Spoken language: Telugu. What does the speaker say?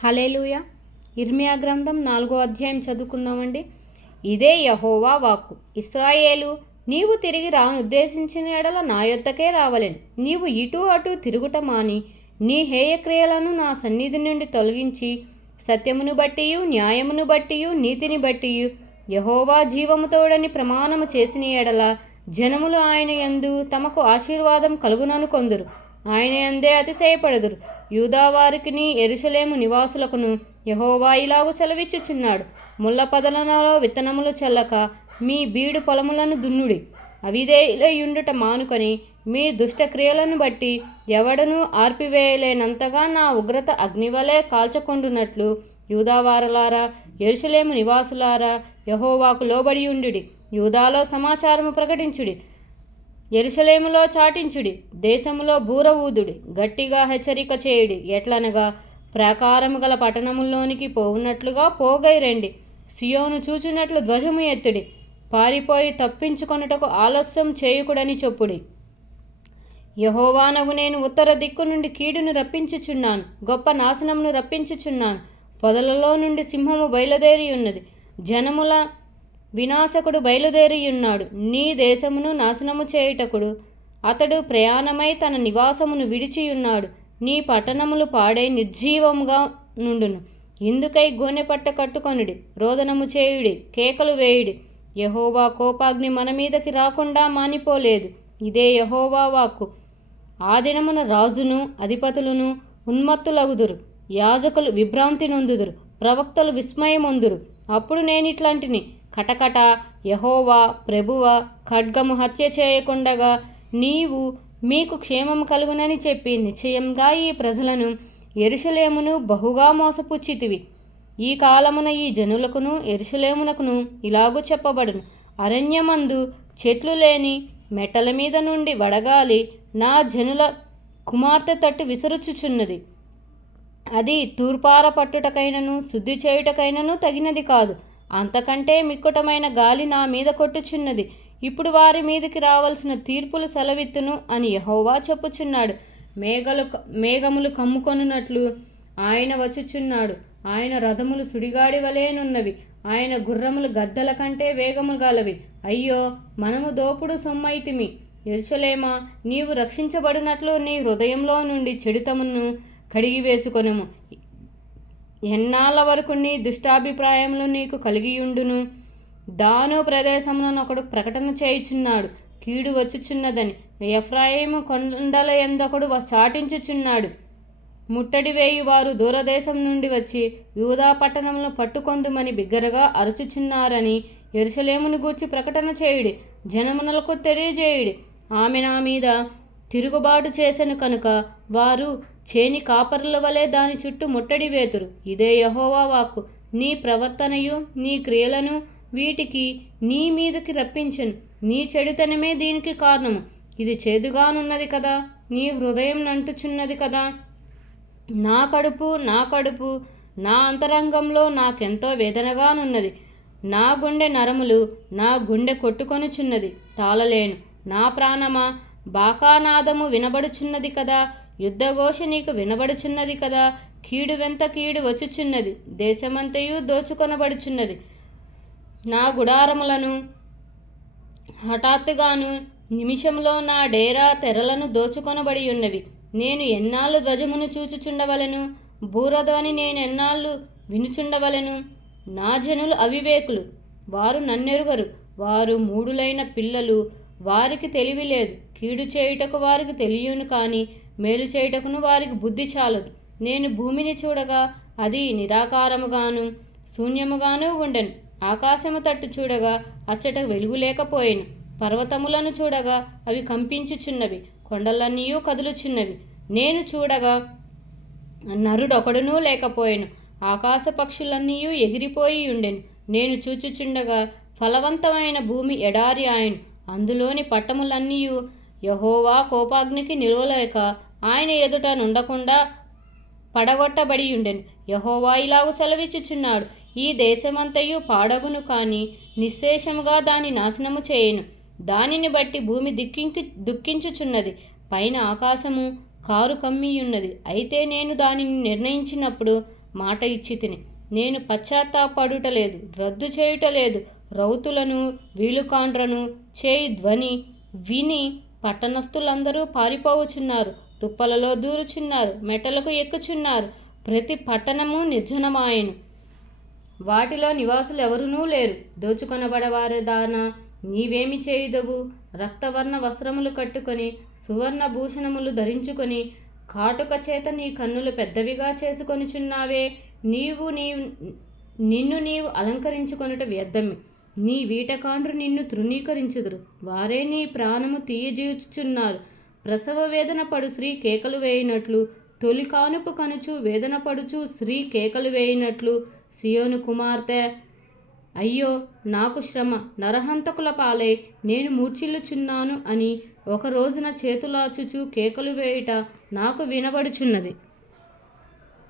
హలేలుయ ఇర్మియా గ్రంథం నాలుగో అధ్యాయం చదువుకుందామండి. ఇదే యహోవా వాక్కు. ఇస్రాయేలు నీవు తిరిగి రాను ఉద్దేశించిన ఎడల నా యొద్దకే రావలేను. నీవు ఇటు అటు తిరుగుట మాని నీ హేయక్రియలను నా సన్నిధి నుండి తొలగించి సత్యమును బట్టియు న్యాయమును బట్టియు నీతిని బట్టియు యహోవా జీవముతోడని ప్రమాణము చేసిన ఎడల జనములు ఆయన యందు తమకు ఆశీర్వాదం కలుగునను కొందరు. ఆయన ఎందే అతిశయపడదురు. యూదావారికిని ఎరుసలేము నివాసులకును యహోవా ఇలాగు సెలవిచ్చుచున్నాడు. ముళ్ళ పదలనలో విత్తనములు చల్లక మీ బీడు పొలములను దున్నుడి. అవిధేయులయుండుట మానుకొని మీ దుష్టక్రియలను బట్టి ఎవడను ఆర్పివేయలేనంతగా నా ఉగ్రత అగ్నివలే కాల్చకుండునట్లు యూదావారలారా ఎరుసలేము నివాసులారా యహోవాకు లోబడి ఉండుడి. యూదాలో సమాచారము ప్రకటించుడి. ఎరుసలేములో చాటించుడి దేశములో బూర ఊదుడి గట్టిగా హెచ్చరిక చేయుడి. ఎట్లనగా ప్రాకారము గల పట్టణముల్లోనికి పోవునట్లుగా పోగైరండి సియోను చూచినట్లు ధ్వజము ఎత్తుడి. పారిపోయి తప్పించుకొనుటకు ఆలస్యం చేయకుడని చెప్పుడి. యహోవానగు నేను ఉత్తర దిక్కు నుండి కీడును రప్పించుచున్నాను గొప్ప నాశనమును రప్పించుచున్నాను. పొదలలో నుండి సింహము బయలుదేరి ఉన్నది జనముల వినాశకుడు బయలుదేరియున్నాడు. నీ దేశమును నాశనము చేయుటకుడు అతడు ప్రయాణమై తన నివాసమును విడిచియున్నాడు. నీ పట్టణములు పాడై నిర్జీవముగా నుండును. ఇందుకై గోనె పట్ట కట్టుకొనుడి రోదనము చేయుడి కేకలు వేయుడి. యహోవా కోపాగ్ని మన మీదకి రాకుండా మానిపోలేదు. ఇదే యహోవా వాక్కు. ఆ దినమున రాజును అధిపతులను ఉన్మత్తులగుదురు. యాజకులు విభ్రాంతి నొందుదురు. ప్రవక్తలు విస్మయమొందురు. అప్పుడు నేనిట్లాంటిని. కటకట యహోవా ప్రభువ ఖడ్గము హత్య చేయకుండగా నీవు మీకు క్షేమం కలుగునని చెప్పి నిశ్చయంగా ఈ ప్రజలను ఎరుషలేమును బహుగా మోసపుచ్చితివి. ఈ కాలమున ఈ జనులకును ఎరుషలేమునకును ఇలాగూ చెప్పబడును. అరణ్యమందు చెట్లు లేని మెట్టల మీద నుండి వడగాలి నా జనుల కుమార్తె తట్టు విసురుచుచున్నది. అది తూర్పార పట్టుటకైనను శుద్ధి చేయుటకైనను తగినది కాదు. అంతకంటే మిక్కుటమైన గాలి నా మీద కొట్టుచున్నది. ఇప్పుడు వారి మీదకి రావాల్సిన తీర్పులు సెలవిత్తును అని యహోవా చెప్పుచున్నాడు. మేఘలు మేఘములు కమ్ముకొనున్నట్లు ఆయన వచ్చుచున్నాడు. ఆయన రథములు సుడిగాడి వలేనున్నవి ఆయన గుర్రములు గద్దల కంటే వేగము గలవి. అయ్యో మనము దోపుడు సొమ్మైతిమి ఎరుచలేమా నీవు రక్షించబడినట్లు నీ హృదయంలో నుండి చెడుతమును కడిగివేసుకొనము. ఎన్నాళ్ళ వరకు నీ దుష్టాభిప్రాయములు నీకు కలిగియుండును? దాను ప్రదేశములను ఒకడు ప్రకటన చేయుచున్నాడు కీడు వచ్చుచున్నదని. ఎఫ్రాయిము కొండల ఎందొకడు సాటించుచున్నాడు. ముట్టడి వేయి వారు దూరదేశం నుండి వచ్చి యూదా పట్టణమును పట్టుకొందుమని బిగ్గరగా అరుచుచున్నారని ఎరుసలేమును గూర్చి ప్రకటన చేయుడి జనమునలకు తెలియజేయుడి. ఆమె నా మీద తిరుగుబాటు చేసెను కనుక వారు చేని కాపరుల వలె దాని చుట్టూ ముట్టడి వేతురు. ఇదే యహోవా వాక్కు. నీ ప్రవర్తనయు నీ క్రియలను వీటికి నీ మీదకి రప్పించను. నీ చెడుతనమే దీనికి కారణము. ఇది చేదుగానున్నది కదా నీ హృదయం నంటుచున్నది కదా. నా కడుపు నా కడుపు నా అంతరంగంలో నాకెంతో వేదనగానున్నది. నా గుండె నరములు నా గుండె కొట్టుకొనుచున్నది. తాళలేను. నా ప్రాణమా బాకానాదము వినబడుచున్నది కదా యుద్ధఘోష నీకు వినబడుచున్నది కదా. కీడు వెంత కీడు వచ్చుచున్నది. దేశమంతయు దోచుకొనబడుచున్నది. నా గుడారములను హఠాత్తుగాను నిమిషంలో నా డేరా తెరలను దోచుకొనబడి ఉన్నవి నేను ఎన్నాళ్ళు ధ్వజమును చూచుచుండవలెను? బూరధ్వని నేను ఎన్నాళ్ళు వినుచుండవలెను? నా జనులు అవివేకులు. వారు నన్నెరుగరు. వారు మూడులైన పిల్లలు. వారికి తెలివి లేదు. కీడు చేయుటకు వారికి తెలియను కానీ మేలు చేయుటకును వారికి బుద్ధి చాలదు. నేను భూమిని చూడగా అది నిరాకారముగాను శూన్యముగాను ఉండెను. ఆకాశము తట్టు చూడగా అచ్చట వెలుగు లేకపోయాను. పర్వతములను చూడగా అవి కంపించుచున్నవి కొండలన్నీ కదులుచున్నవి. నేను చూడగా నరుడొకడునూ లేకపోయాను. ఆకాశ పక్షులన్నీ ఎగిరిపోయి ఉండెను. నేను చూచుచుండగా ఫలవంతమైన భూమి ఎడారి ఆయను. అందులోని పట్టములన్నీ యహోవా కోపాగ్నికి నిలవలేక ఆయన ఎదుట నుండకుండా పడగొట్టబడి ఉండెను యహోవా ఇలాగు సెలవిచ్చుచున్నాడు. ఈ దేశమంతయు పాడగును కానీ నిశ్శేషముగా దాని నాశనము చేయను. దానిని బట్టి భూమి దిక్కింకి దుఃఖించుచున్నది. పైన ఆకాశము కారు కమ్మియున్నది. అయితే నేను దానిని నిర్ణయించినప్పుడు మాట ఇచ్చి తిని నేను పశ్చాత్తాపడుటలేదు రద్దు చేయుటలేదు రౌతులను వీలుకాండ్రను చేయి ధ్వని విని పట్టణస్థులందరూ పారిపోవచున్నారు తుప్పలలో దూరుచున్నారు మెట్టలకు ఎక్కుచున్నారు. ప్రతి పట్టణము నిర్జనమాయను. వాటిలో నివాసులు ఎవరునూ లేరు. దోచుకొనబడవారి దాన నీవేమి చేయుదవు? రక్తవర్ణ వస్త్రములు కట్టుకొని సువర్ణ భూషణములు ధరించుకొని కాటుక చేత నీ కన్నులు పెద్దవిగా చేసుకొనిచున్నావే. నీవు నీ నిన్ను నీవు అలంకరించుకొనుట వ్యర్థమే. నీ వీటకాండ్రు నిన్ను తృణీకరించుదురు. వారే నీ ప్రాణము తీయజీచుచున్నారు ప్రసవ వేదన పడు స్త్రీ కేకలు వేయినట్లు తొలి కానుపు కనుచు వేదన పడుచు స్త్రీ కేకలు వేయినట్లు సియోను కుమార్తె అయ్యో నాకు శ్రమ నరహంతకుల పాలై నేను మూర్చిల్లుచున్నాను అని ఒక రోజున చేతులాచుచు కేకలు వేయుట నాకు వినబడుచున్నది.